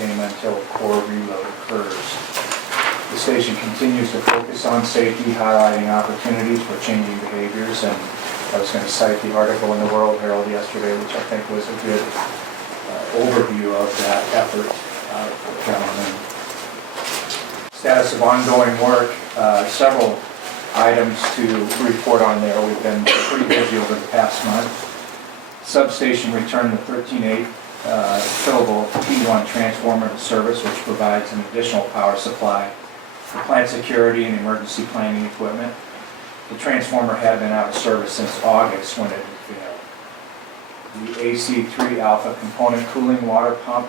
containment until core reload occurs. The station continues to focus on safety, highlighting opportunities for changing behaviors, and I was going to cite the article in the World Herald yesterday, which I think was a good overview of that effort for the government. Status of ongoing work, several items to report on there. We've been pretty busy over the past month. Substation returned the 13.8 kilovolt P1 transformer to service, which provides an additional power supply for plant security and emergency planning equipment. The transformer had been out of service since August when it had failed. The AC3 alpha component cooling water pump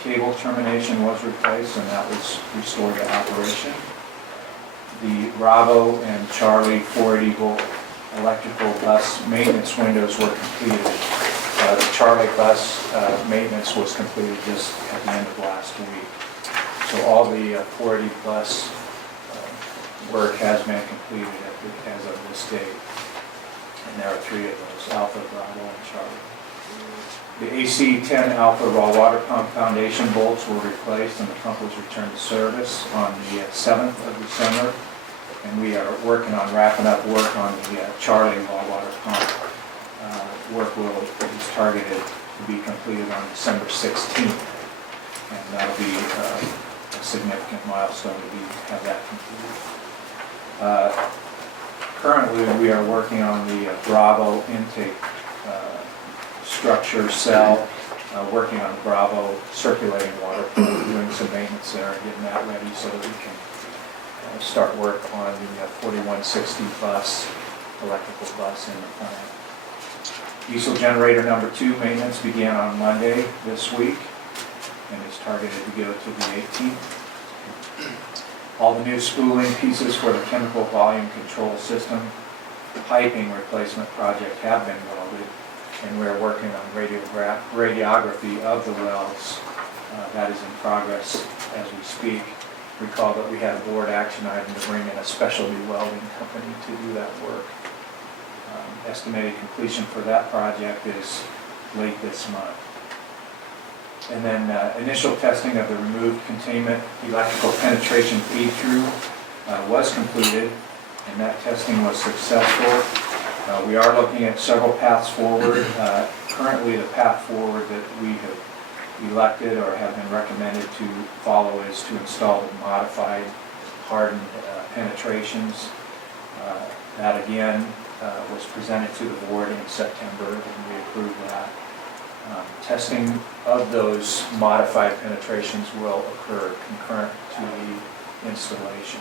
cable termination was replaced, and that was restored to operation. The Bravo and Charlie 480 volt electrical bus maintenance windows were completed. The Charlie bus maintenance was completed just at the end of last week. So all the 480 bus work has been completed as of this date. And there are 3 of those, Alpha, Bravo, and Charlie. The AC-10 Alpha raw water pump foundation bolts were replaced and the pump was returned to service on the 7th of December. And we are working on wrapping up work on the Charlie raw water pump. Work is targeted to be completed on December 16th. And that'll be a significant milestone to have that completed. Currently, we are working on the Bravo intake structure cell, working on Bravo circulating water pump, doing some maintenance there, and getting that ready so that we can start work on the 4160 bus, electrical bus in the plant. Diesel generator number 2 maintenance began on Monday this week and is targeted to go to the 18th. All the new spooling pieces for the chemical volume control system piping replacement project have been welded, and we're working on radiography of the welds. That is in progress as we speak. Recall that we had a board action item to bring in a specialty welding company to do that work. Estimated completion for that project is late this month. And then initial testing of the removed containment electrical penetration feed-through was completed, and that testing was successful. We are looking at several paths forward. Currently, the path forward that we have elected or have been recommended to follow is to install the modified hardened penetrations. That again was presented to the board in September, and we approved that. Testing of those modified penetrations will occur concurrent to the installation.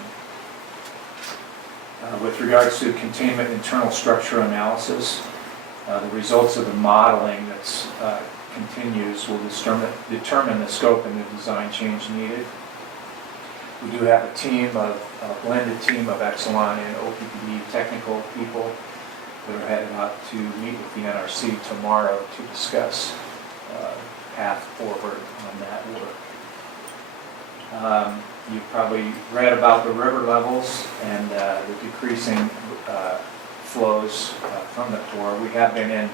With regards to containment internal structure analysis, the results of the modeling that continues will determine the scope and the design change needed. We do have a blended team of Exelon and O.P.P.D technical people that are headed out to meet with the NRC tomorrow to discuss path forward on that work. You've probably read about the river levels and the decreasing flows from the Corps. We have been in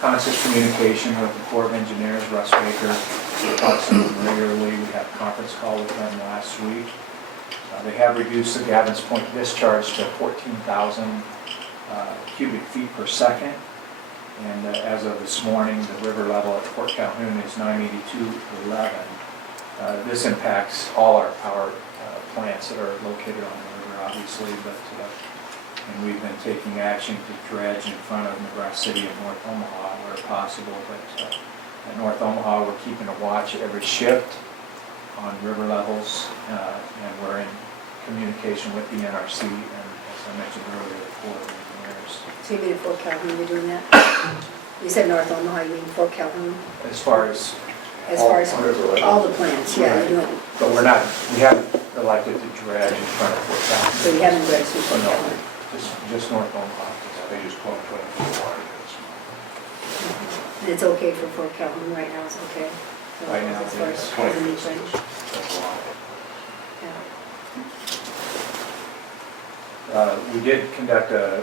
constant communication with the Corps of Engineers, Russ Baker. We talk to them regularly. We had a conference call with them last week. They have reduced the Gavin's Point discharge to 14,000 cubic feet per second. And as of this morning, the river level at Fort Calhoun is 982.11. This impacts all our power plants that are located on the river, obviously, and we've been taking action to dredge in front of Nebraska City and North Omaha where possible. But at North Omaha, we're keeping a watch every shift on river levels, and we're in communication with the NRC and, as I mentioned earlier, the Corps of Engineers. So you mean at Fort Calhoun you're doing that? You said North Omaha, you mean Fort Calhoun? As far as all the plants, yeah, right. you're doing. But we haven't elected to dredge in front of Fort Calhoun. So you haven't dredged through Fort No, Calhoun? just North Omaha. They just pumped 24 water units. And it's okay for Fort Calhoun right now, it's okay? So Right now, as far as it's the new dredge? That's a lot. Yeah. We did conduct a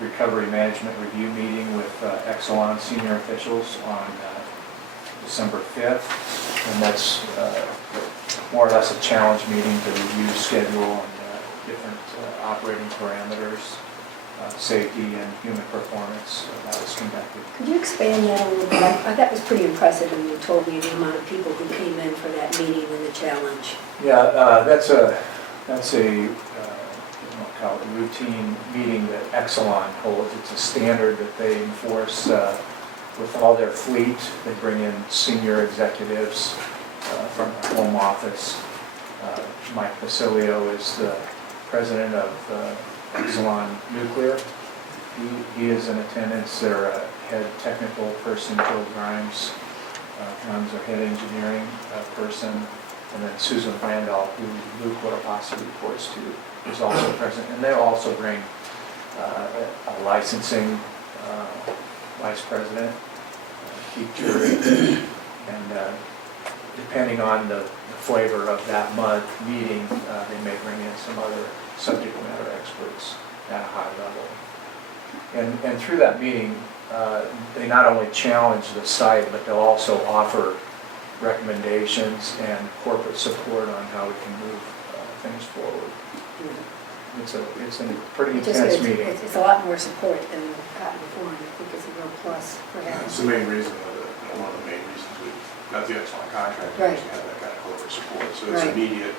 recovery management review meeting with Exelon senior officials on December 5th, and that's more or less a challenge meeting to review schedule and different operating parameters, safety and human performance. That was conducted. Could you expand that a little bit? I thought it was pretty impressive when you told me the amount of people who came in for that meeting and the challenge. Yeah, that's a call it a routine meeting that Exelon holds. It's a standard that they enforce with all their fleet. They bring in senior executives from the home office. Mike Basilio is the president of Exelon Nuclear. He is in attendance. Their head technical person, Joe Grimes, comes, our head engineering person, and then Susan Randolph, who Luke Wotaposse reports to, is also present. And they'll also bring a licensing vice president, Keith Jury, and depending on the flavor of that month meeting, they may bring in some other subject matter experts at a high level. And through that meeting, they not only challenge the site, but they'll also offer recommendations and corporate support on how we can move things forward. It's a pretty intense meeting. It's a lot more support than we've gotten before, and I think it's a real plus for that. It's the main reason, one of the main reasons we got the excellent contract, Right. is to have that kind of corporate support. So it's Right. immediate.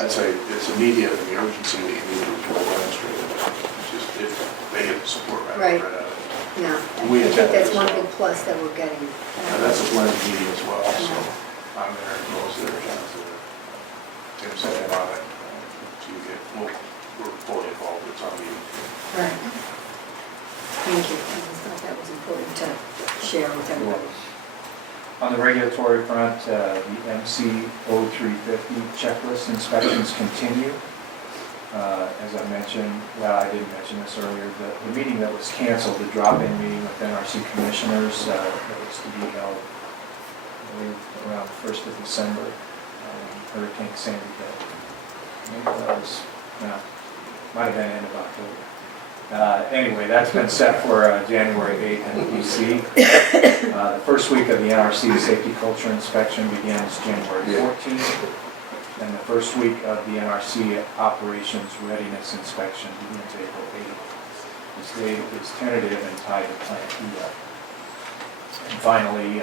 I'd say it's immediate, and the urgency that you need is well demonstrated. It's just if they get the support right Right. out of it. Yeah, We I think attend that's as one well. big plus that we're getting. And that's a blended meeting as well, so I'm there, and most of their times, Tim said in on it, so you get, we're fully involved, it's on meeting. Right. Thank you. I just thought that was important to share with everyone. On the regulatory front, the MC 0350 checklist inspections continue. As I mentioned, well, I didn't mention this earlier, the meeting that was canceled, the drop-in meeting with NRC commissioners, that was to be held, I believe, around the 1st of December, Hurricane Sandy hit. Maybe that was, no, might have been end of October. Anyway, that's been set for January 8th in DC. The first week of the NRC safety culture inspection begins January 14th, and the first week of the NRC operations readiness inspection begins April 8th. This date is tentative and tied to Plant E. And finally,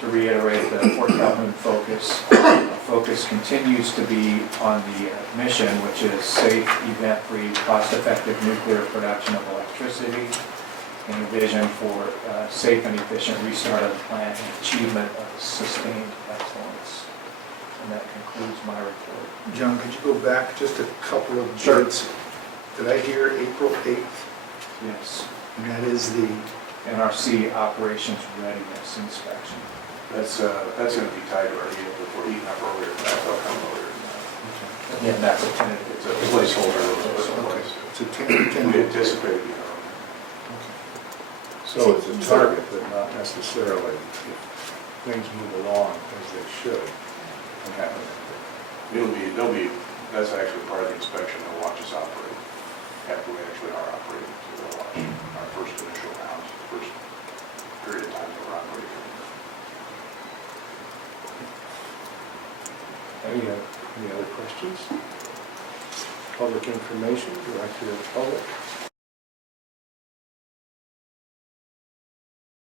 to reiterate the Fort Calhoun focus continues to be on the mission, which is safe, event-free, cost-effective nuclear production of electricity, and a vision for safe and efficient restart of the plant and achievement of sustained excellence. And that concludes my report. John, could you go back just a couple of Sure. dates? Did I hear April 8th? Yes. And that is the, NRC operations readiness inspection. That's going to be tied to our deal before eating up earlier, that'll come earlier than that. Again, that's a tentative. It's a placeholder that was put in okay, place. it's a We 10. anticipate, So it's a target, but not necessarily if things move along as they should. they'll be, that's actually part of the inspection, they'll watch us operate after we actually are operating. So they'll watch our first initial rounds, the first period of time that we're operating. Any other questions? Public information, director of public.